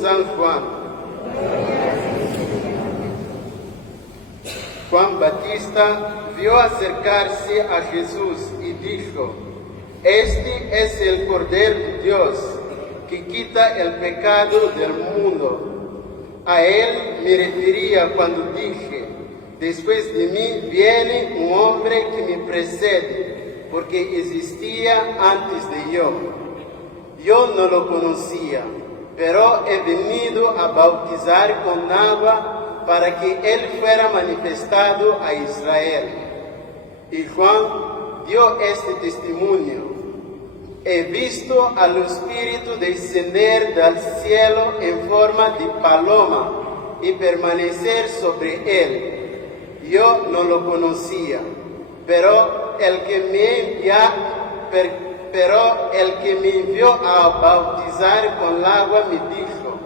San Juan. Juan Batista vio acercarse a Jesús y dijo: Este es el Cordero de Dios, que quita el pecado del mundo. A él me refería cuando dije: después de mí viene un hombre que me precede, porque existía antes de yo. Yo no lo conocía, pero he venido a bautizar con agua para que él fuera manifestado a Israel. Y Juan dio este testimonio: he visto al Espíritu descender del cielo en forma de paloma y permanecer sobre él. Yo no lo conocía, pero el que me envió a bautizar con agua me dijo: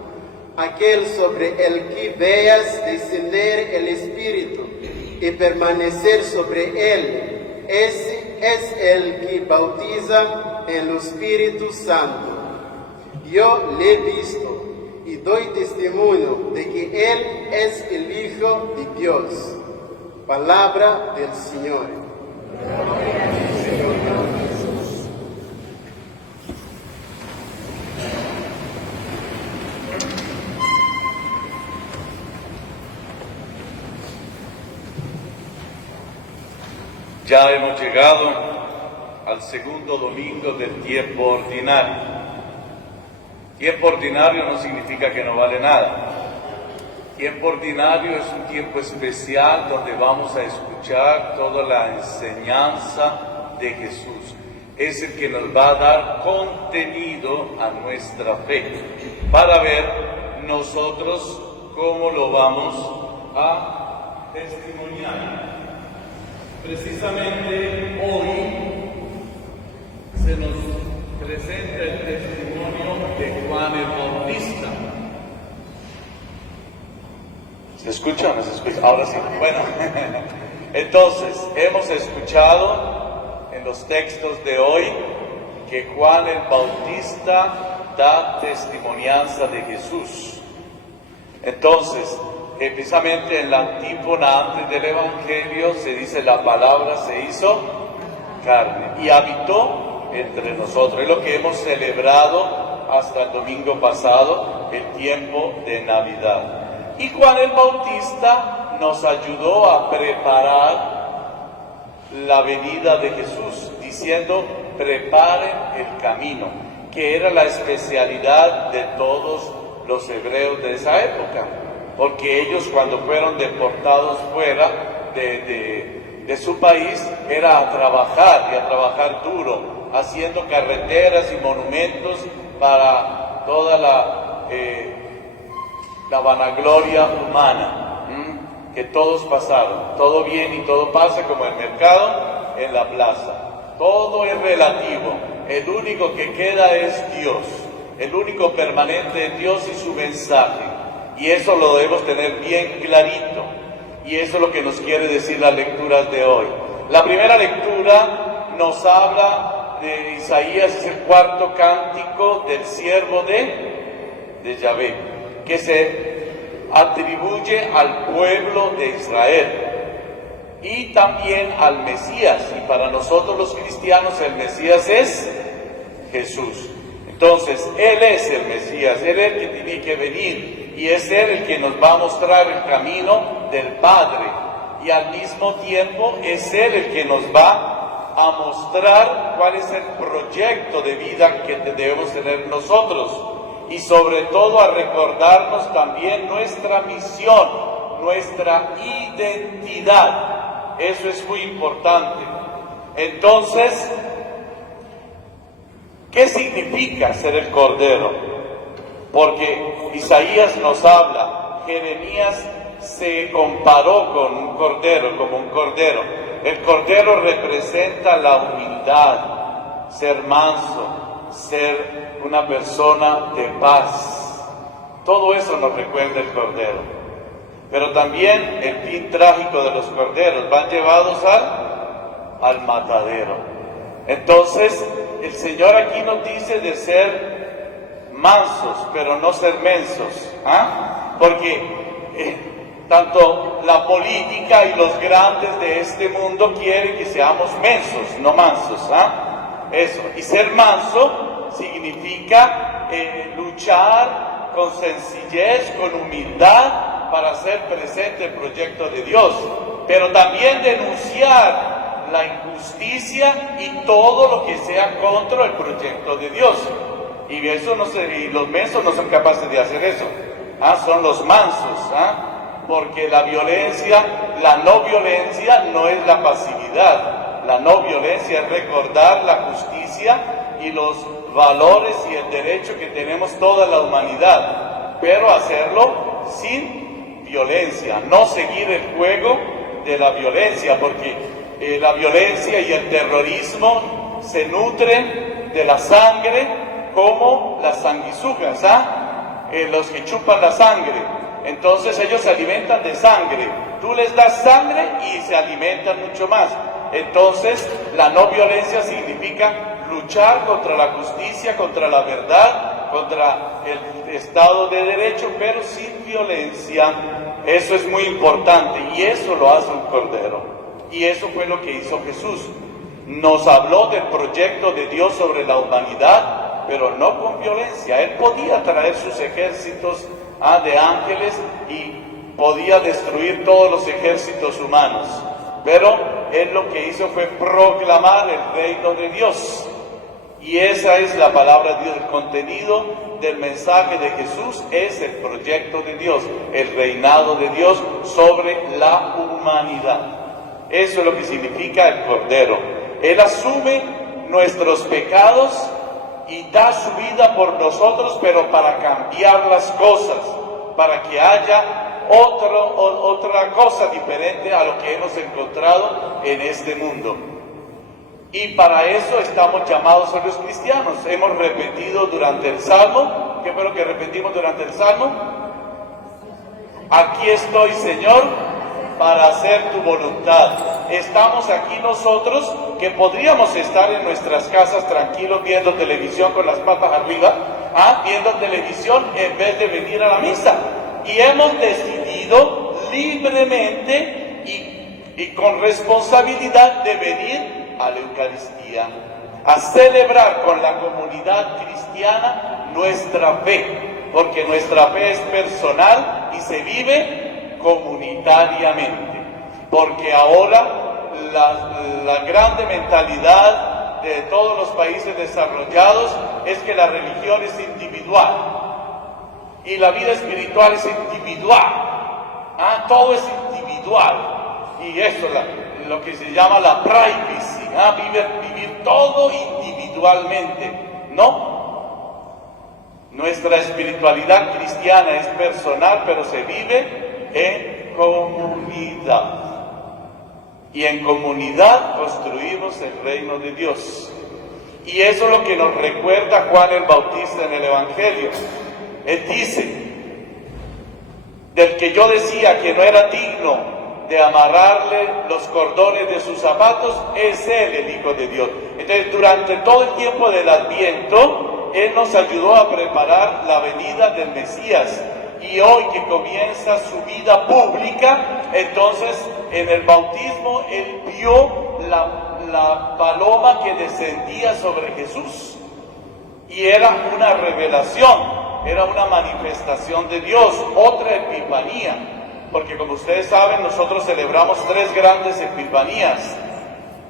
aquel sobre el que veas descender el Espíritu y permanecer sobre él, ese es el que bautiza en el Espíritu Santo. Yo le he visto y doy testimonio de que él es el Hijo de Dios. Palabra del Señor. Ya hemos llegado al segundo domingo del tiempo ordinario. Tiempo ordinario no significa que no vale nada. Tiempo ordinario es un tiempo especial donde vamos a escuchar toda la enseñanza de Jesús. Es el que nos va a dar contenido a nuestra fe para ver nosotros cómo lo vamos a testimoniar. Precisamente hoy se nos presenta el testimonio de Juan el Bautista. ¿Se escucha o no se escucha? Ahora sí. Bueno, entonces hemos escuchado en los textos de hoy que Juan el Bautista da testimonianza de Jesús. Entonces, precisamente en la antífona antes del Evangelio se dice: la palabra se hizo carne y habitó entre nosotros. Es lo que hemos celebrado hasta el domingo pasado, el tiempo de Navidad. Y Juan el Bautista nos ayudó a preparar la venida de Jesús, diciendo: preparen el camino, que era la especialidad de todos los hebreos de esa época. Porque ellos, cuando fueron deportados fuera de su país, era a trabajar duro, haciendo carreteras y monumentos para toda la vanagloria humana, que todos pasaron. Todo viene y todo pasa, como el mercado en la plaza. Todo es relativo. El único que queda es Dios. El único permanente es Dios y su mensaje. Y eso lo debemos tener bien clarito. Y eso es lo que nos quiere decir las lecturas de hoy. La primera lectura nos habla de Isaías, es el cuarto cántico del siervo de Yahvé, que se atribuye al pueblo de Israel y también al Mesías. Y para nosotros los cristianos el Mesías es Jesús. Entonces, Él es el Mesías, Él es el que tiene que venir, y es Él el que nos va a mostrar el camino del Padre, y al mismo tiempo es Él el que nos va a mostrar cuál es el proyecto de vida que debemos tener nosotros, y sobre todo a recordarnos también nuestra misión, nuestra identidad. Eso es muy importante. Entonces, ¿qué significa ser el Cordero? Porque Isaías nos habla, Jeremías se comparó con un cordero, como un cordero. El cordero representa la humildad, ser manso, ser una persona de paz. Todo eso nos recuerda el cordero. Pero también el fin trágico de los corderos, van llevados al matadero. Entonces, el Señor aquí nos dice de ser mansos, pero no ser mensos, porque tanto la política y los grandes de este mundo quieren que seamos mensos, no mansos, eso. Y ser manso significa luchar con sencillez, con humildad, para hacer presente el proyecto de Dios, pero también denunciar la injusticia y todo lo que sea contra el proyecto de Dios. Y eso y los mensos no son capaces de hacer eso, son los mansos, porque la violencia, la no violencia no es la pasividad, la no violencia es recordar la justicia y los valores y el derecho que tenemos toda la humanidad, pero hacerlo sin violencia, no seguir el juego de la violencia, porque la violencia y el terrorismo se nutren de la sangre como las sanguisugas, los que chupan la sangre. Entonces ellos se alimentan de sangre, tú les das sangre y se alimentan mucho más. Entonces la no violencia significa luchar contra la justicia, contra la verdad, contra el Estado de Derecho, pero sin violencia. Eso es muy importante y eso lo hace un cordero. Y eso fue lo que hizo Jesús. Nos habló del proyecto de Dios sobre la humanidad, pero no con violencia. Él podía traer sus ejércitos de ángeles y podía destruir todos los ejércitos humanos, pero Él lo que hizo fue proclamar el reino de Dios. Y esa es la palabra de Dios. El contenido del mensaje de Jesús es el proyecto de Dios, el reinado de Dios sobre la humanidad. Eso es lo que significa el Cordero. Él asume nuestros pecados y da su vida por nosotros, pero para cambiar las cosas, para que haya otra cosa diferente a lo que hemos encontrado en este mundo. Y para eso estamos llamados a los cristianos. Hemos repetido durante el Salmo. ¿Qué fue lo que repetimos durante el Salmo? Aquí estoy, Señor, para hacer tu voluntad. Estamos aquí nosotros, que podríamos estar en nuestras casas tranquilos viendo televisión con las patas arriba, viendo televisión en vez de venir a la misa. Y hemos decidido libremente y con responsabilidad de venir a la Eucaristía, a celebrar con la comunidad cristiana nuestra fe, porque nuestra fe es personal y se vive comunitariamente, porque ahora la grande mentalidad de todos los países desarrollados es que la religión es individual y la vida espiritual es individual, todo es individual, y eso es lo que se llama la privacy, vivir todo individualmente. No, nuestra espiritualidad cristiana es personal, pero se vive en comunidad. Y en comunidad construimos el reino de Dios. Y eso es lo que nos recuerda Juan el Bautista en el Evangelio. Él dice, del que yo decía que no era digno de amarrarle los cordones de sus zapatos, es Él el Hijo de Dios. Entonces, durante todo el tiempo del Adviento, Él nos ayudó a preparar la venida del Mesías. Y hoy que comienza su vida pública, entonces en el bautismo Él vio la paloma que descendía sobre Jesús. Y era una revelación, era una manifestación de Dios, otra epifanía. Porque como ustedes saben, nosotros celebramos 3 grandes epifanías.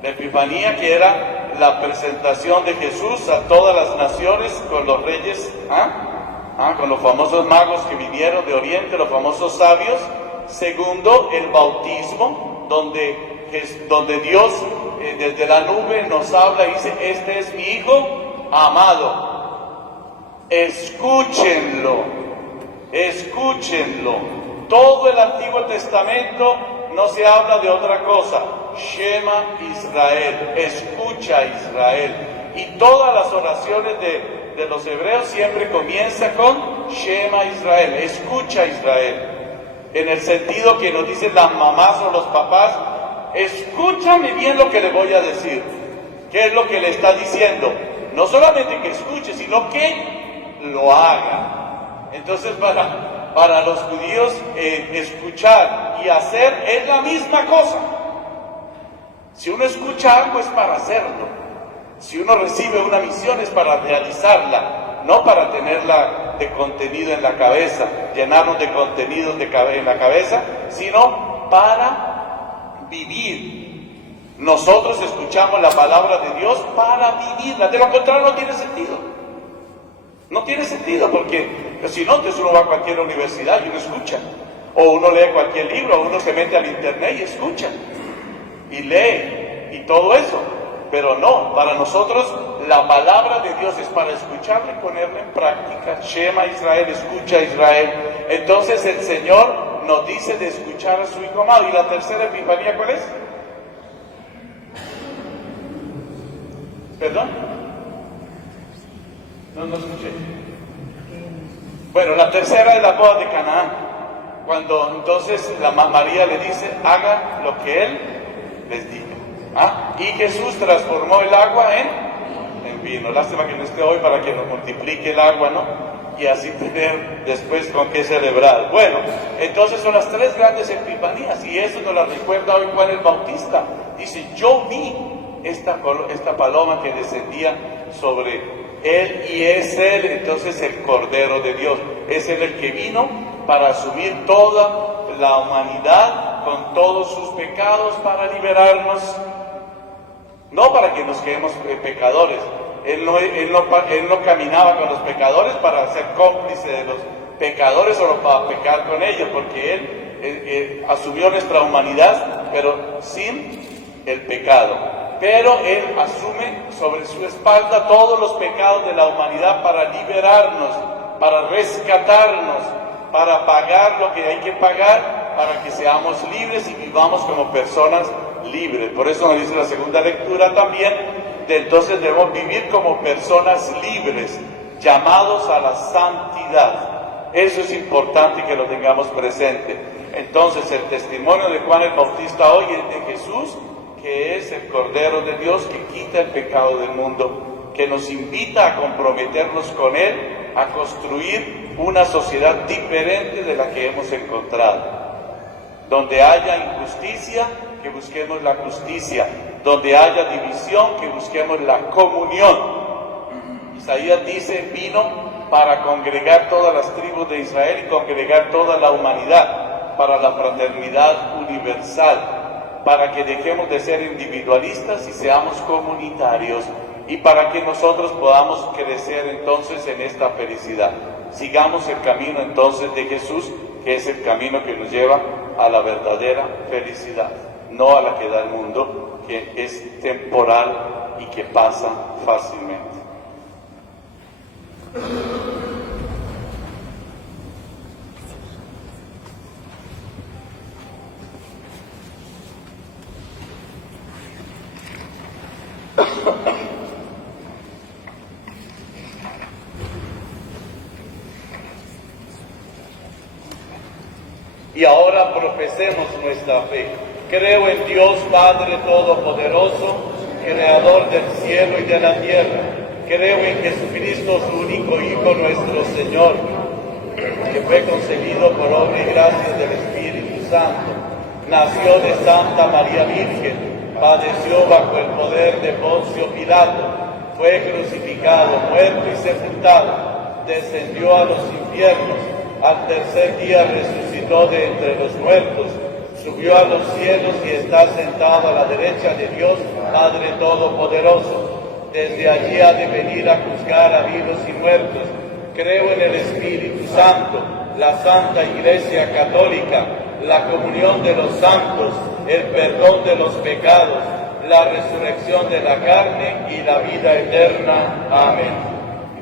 La epifanía, que era la presentación de Jesús a todas las naciones con los reyes, con los famosos magos que vinieron de Oriente, los famosos sabios. Segundo, el bautismo, donde Dios desde la nube nos habla y dice, este es mi Hijo amado, escúchenlo, escúchenlo. Todo el Antiguo Testamento no se habla de otra cosa. Shema Israel, escucha Israel. Y todas las oraciones de los hebreos siempre comienza con Shema Israel, escucha Israel. En el sentido que nos dicen las mamás o los papás, escúchame bien lo que le voy a decir. ¿Qué es lo que le está diciendo? No solamente que escuche, sino que lo haga. Entonces para los judíos escuchar y hacer es la misma cosa. Si uno escucha algo es para hacerlo. Si uno recibe una misión es para realizarla, no para tenerla de contenido en la cabeza, llenarnos de contenidos en la cabeza, sino para vivir. Nosotros escuchamos la palabra de Dios para vivirla, de lo contrario no tiene sentido. No tiene sentido, porque si no, entonces uno va a cualquier universidad y uno escucha, o uno lee cualquier libro, o uno se mete al internet y escucha, y lee, y todo eso. Pero no, para nosotros la palabra de Dios es para escucharla y ponerla en práctica. Shema Israel, escucha Israel. Entonces el Señor nos dice de escuchar a su Hijo amado. ¿Y la tercera epifanía cuál es? ¿Perdón? No escuché. Bueno, la tercera es la boda de Canaán. Cuando entonces la María le dice, haga lo que Él les diga. Y Jesús transformó el agua en vino. Lástima que no esté hoy para que nos multiplique el agua, ¿no? Y así tener después con qué celebrar. Bueno, entonces son las tres grandes epifanías, y eso nos la recuerda hoy Juan el Bautista. Dice, yo vi esta paloma que descendía sobre él, y es él entonces el Cordero de Dios. Es él el que vino para asumir toda la humanidad con todos sus pecados, para liberarnos. No para que nos quedemos pecadores. Él no caminaba con los pecadores para ser cómplice de los pecadores o para pecar con ellos, porque Él asumió nuestra humanidad, pero sin el pecado. Pero Él asume sobre su espalda todos los pecados de la humanidad para liberarnos, para rescatarnos, para pagar lo que hay que pagar, para que seamos libres y vivamos como personas libres. Por eso nos dice la segunda lectura también, entonces debemos vivir como personas libres, llamados a la santidad. Eso es importante que lo tengamos presente. Entonces el testimonio de Juan el Bautista hoy es de Jesús, que es el Cordero de Dios que quita el pecado del mundo, que nos invita a comprometernos con Él, a construir una sociedad diferente de la que hemos encontrado. Donde haya injusticia, que busquemos la justicia. Donde haya división, que busquemos la comunión. Isaías dice, vino para congregar todas las tribus de Israel y congregar toda la humanidad, para la fraternidad universal, para que dejemos de ser individualistas y seamos comunitarios, y para que nosotros podamos crecer entonces en esta felicidad. Sigamos el camino entonces de Jesús, que es el camino que nos lleva a la verdadera felicidad, no a la que da el mundo, que es temporal y que pasa fácilmente. Y ahora profesemos nuestra fe. Creo en Dios Padre Todopoderoso, Creador del cielo y de la tierra. Creo en Jesucristo, su único Hijo, nuestro Señor, que fue concebido por obra y gracia del Espíritu Santo. Nació de Santa María Virgen, padeció bajo el poder de Poncio Pilato, fue crucificado, muerto y sepultado, descendió a los infiernos, al tercer día resucitó de entre los muertos, subió a los cielos y está sentado a la derecha de Dios, Padre Todopoderoso. Desde allí ha de venir a juzgar a vivos y muertos. Creo en el Espíritu Santo, la Santa Iglesia Católica, la comunión de los santos, el perdón de los pecados, la resurrección de la carne y la vida eterna. Amén.